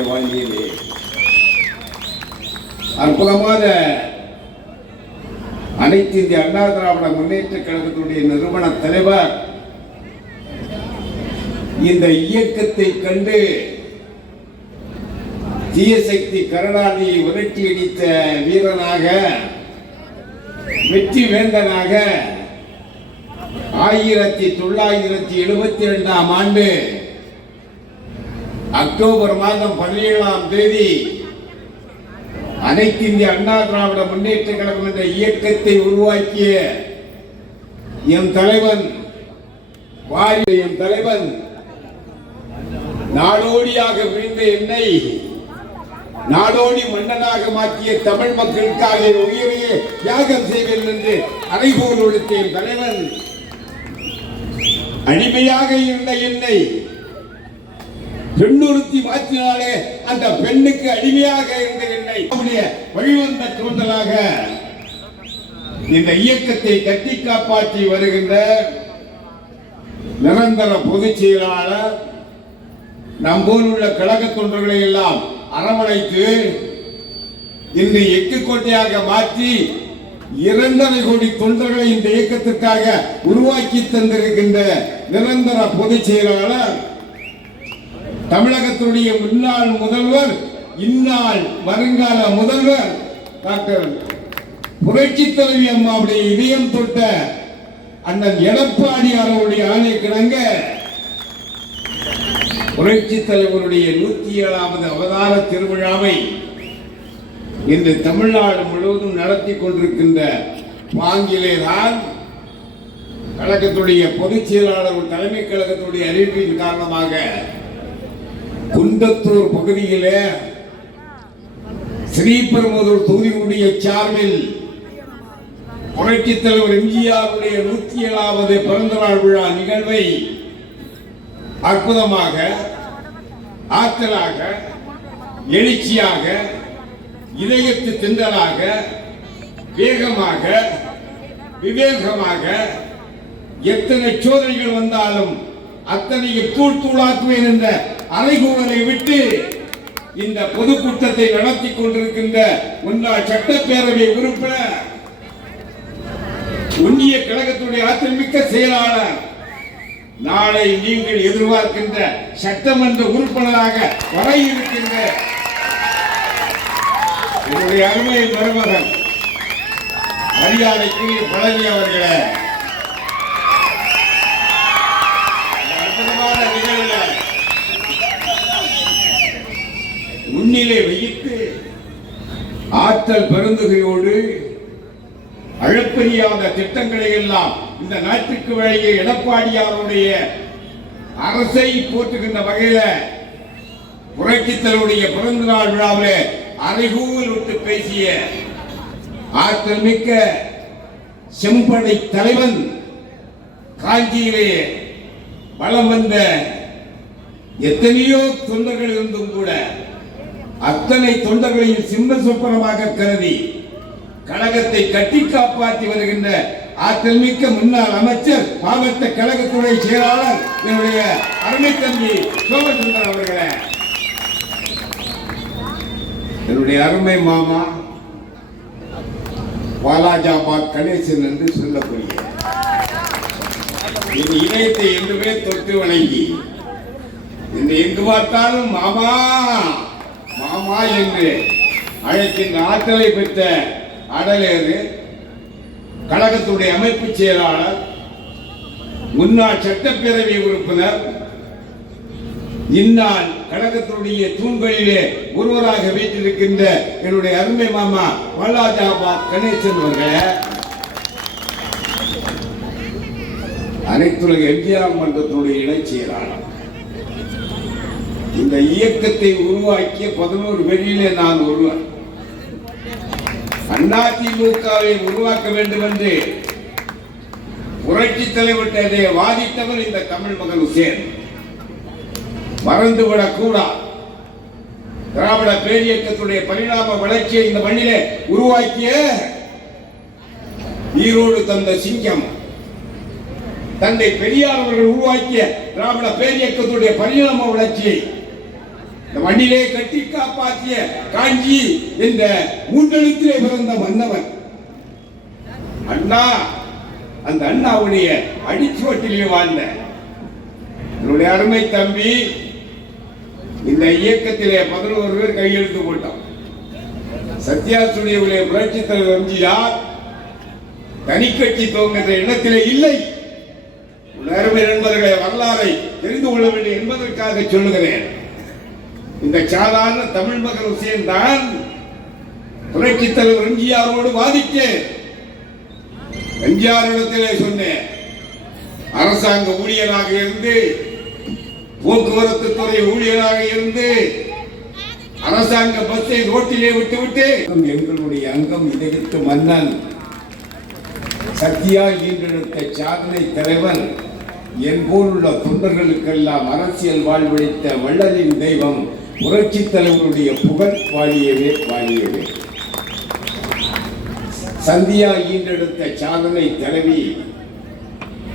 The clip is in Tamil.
என்னுடைய வாழ்க்கையிலே அற்புதமான அனைத்து இந்திய அண்ணா திராவிட முன்னேற்ற கழகத்துடைய நிறுவன தலைவர் இந்த இயக்கத்தை கண்டு தீயசக்தி கருணாநிதியை விரட்டி அடித்த வீரனாக வெற்றி வேந்தனாக 1972 ஆண்டு அக்டோபர் மாதம் 17ஆம் தேதி அனைத்து இந்திய அண்ணா திராவிட முன்னேற்ற கழகம் என்ற இயக்கத்தை உருவாக்கிய என் தலைவன் நாடோடியாக விழுந்த என்னை நாடோடி மன்னனாக மாற்றிய தமிழ் மக்களுக்காக உயிரையே தியாகம் செய்வேன் என்று அறைகூல் விடுத்த என் தலைவன் அடிமையாக இருந்த என்னை பெண்ணுறுத்தி மாற்றினாலே அந்த பெண்ணுக்கு அடிமையாக இருந்த என்னை வழிவந்த தூண்டலாக இந்த இயக்கத்தை கட்டி காப்பாற்றி வருகின்ற நிரந்தர பொதுச் செயலாளர் நம்போல் உள்ள கழக தொண்டர்களை எல்லாம் அரவணைத்து இன்று எட்டு கோட்டையாக மாற்றி 2.5 கோடி தொண்டர்களை இந்த இயக்கத்திற்காக உருவாக்கி தந்திருக்கின்ற நிரந்தர பொதுச் செயலாளர் தமிழகத்துடைய முன்னாள் முதல்வர் இந்நாள் வருங்கால முதல்வர் டாக்டர் புரட்சி தலைவி அம்மாவுடைய இதயம் தொட்ட அண்ணன் எடப்பாடி அவருடைய ஆணை கிணங்க புரட்சி தலைவருடைய 107வது அவதார திருவிழாவை இன்று தமிழ்நாடு முழுவதும் நடத்தி கொண்டிருக்கின்ற பாங்கிலே தான் கழகத்துடைய பொதுச் செயலாளர் தலைமை கழகத்துடைய அறிவிப்பின் காரணமாக குன்றத்தூர் பகுதியிலே ஸ்ரீபெரும்புதூர் தொகுதியுடைய சார்பில் புரட்சி தலைவர் எம்ஜிஆருடைய 107வது பிறந்தநாள் விழா நிகழ்வை அற்புதமாக ஆற்றலாக எழுச்சியாக இதயத்து திண்டலாக வேகமாக விவேகமாக எத்தனை சோதனைகள் வந்தாலும் அத்தனையை தூள் தூளாக்குவேன் என்ற அறைகூவலை விட்டு இந்த பொதுக்கூட்டத்தை நடத்தி கொண்டிருக்கின்ற முன்னாள் சட்டப்பேரவை உறுப்பினர் ஒன்றிய கழகத்துடைய ஆற்றல்மிக்க செயலாளர் நாளை நீங்கள் எதிர்பார்க்கின்ற சட்டமன்ற உறுப்பினராக வர இருக்கின்ற என்னுடைய அருமை மருமகன் மரியாதைக்கு பழனி அவர்களே அற்புதமான நிகழ்வுல முன்னிலை வைத்து ஆற்றல் பெருந்துகையோடு அழப்பெரியாத திட்டங்களை எல்லாம் இந்த நாட்டுக்கு வழங்கிய எடப்பாடியாருடைய அரசை போற்றுகின்ற வகையில புரட்சி தலைவருடைய பிறந்த நாள் விழாவில் அறைகூவல் விட்டு பேசிய ஆற்றல் மிக்க செம்படை தலைவன் காஞ்சியிலே வலம் வந்த எத்தனையோ தொண்டர்கள் இருந்தும் கூட அத்தனை தொண்டர்களையும் சிம்ம சொப்பனமாக கருதி கழகத்தை கட்டி காப்பாற்றி வருகின்ற ஆற்றல் மிக்க முன்னாள் அமைச்சர் மாவட்ட கழகத்துறை செயலாளர் என்னுடைய அருமை தம்பி சோமசுந்தர் அவர்களே, என்னுடைய அருமை மாமா வாலாஜாபாத் கணேசன் என்று சொல்லக்கூடிய என் இதயத்தை என்றுமே தொட்டு வணங்கி இன்று எங்கு பார்த்தாலும் மாமா மாமா என்று அழைக்கின்ற ஆற்றலை பெற்ற அடலேறு கழகத்துடைய அமைப்பு செயலாளர் முன்னாள் சட்டப்பேரவை உறுப்பினர் இந்நாள் கழகத்துடைய தூண்களிலே ஒருவராக வீட்டிருக்கின்ற என்னுடைய அருமை மாமா வாலாஜாபாத் கணேசன் அவர்களே, அனைத்துலக எம்ஜிஆர் மன்றத்தினுடைய இணைச் செயலாளர். இந்த இயக்கத்தை உருவாக்கிய 11 பேரிலே நான் ஒருவர். அதிமுகவை உருவாக்க வேண்டும் என்று புரட்சி தலைவர்கிட்ட வாதித்தவர் இந்த தமிழ் மகன் உசேன். மறந்துவிடக் கூடாது. திராவிட பேரியக்கத்துடைய பரிணாம வளர்ச்சியை இந்த மண்ணிலே உருவாக்கிய ஈரோடு தந்த சிங்கம் தந்தை பெரியார் அவர்கள் உருவாக்கிய திராவிட பேரியக்கத்துடைய பரிணாம வளர்ச்சியை இந்த மண்ணிலே கட்டி காப்பாற்றிய காஞ்சி என்ற மூன்றெழுத்திலே பிறந்த மன்னவன் அண்ணா. அந்த அண்ணாவுடைய அடிச்சுவட்டிலே வாழ்ந்த என்னுடைய அருமை தம்பி இந்த இயக்கத்திலே 11 பேர் கையெழுத்து போட்டான். சத்யா ஸ்டுடியோவிலே புரட்சி தலைவர் எம்ஜிஆர் தனிக்கட்சி துவங்குகிற எண்ணத்திலே இல்லை. அருமை நண்பர்களை வரலாறை தெரிந்து கொள்ள வேண்டும் என்பதற்காக சொல்லுகிறேன். இந்த சாதாரண தமிழ் மகன் விஷயம் தான் புரட்சி தலைவர் எம்ஜிஆரோடு வாதிக்க எம்ஜிஆரிடத்திலே சொன்னேன். அரசாங்க ஊழியராக இருந்து, போக்குவரத்து துறை ஊழியராக இருந்து, அரசாங்க பஸ்ஸை ரோட்டிலே விட்டுவிட்டு எங்களுடைய அங்கம் இதற்கு மன்னன் சத்யா ஈன்றெடுத்த சாதனை தலைவன் என் போலுள்ள தொண்டர்களுக்கெல்லாம் அரசியல் வாழ்வழித்த வள்ளலின் தெய்வம் புரட்சி தலைவருடைய புகழ் வாழியவே வாழியவே. சந்தியா ஈன்றெடுத்த சாதனை தலைவி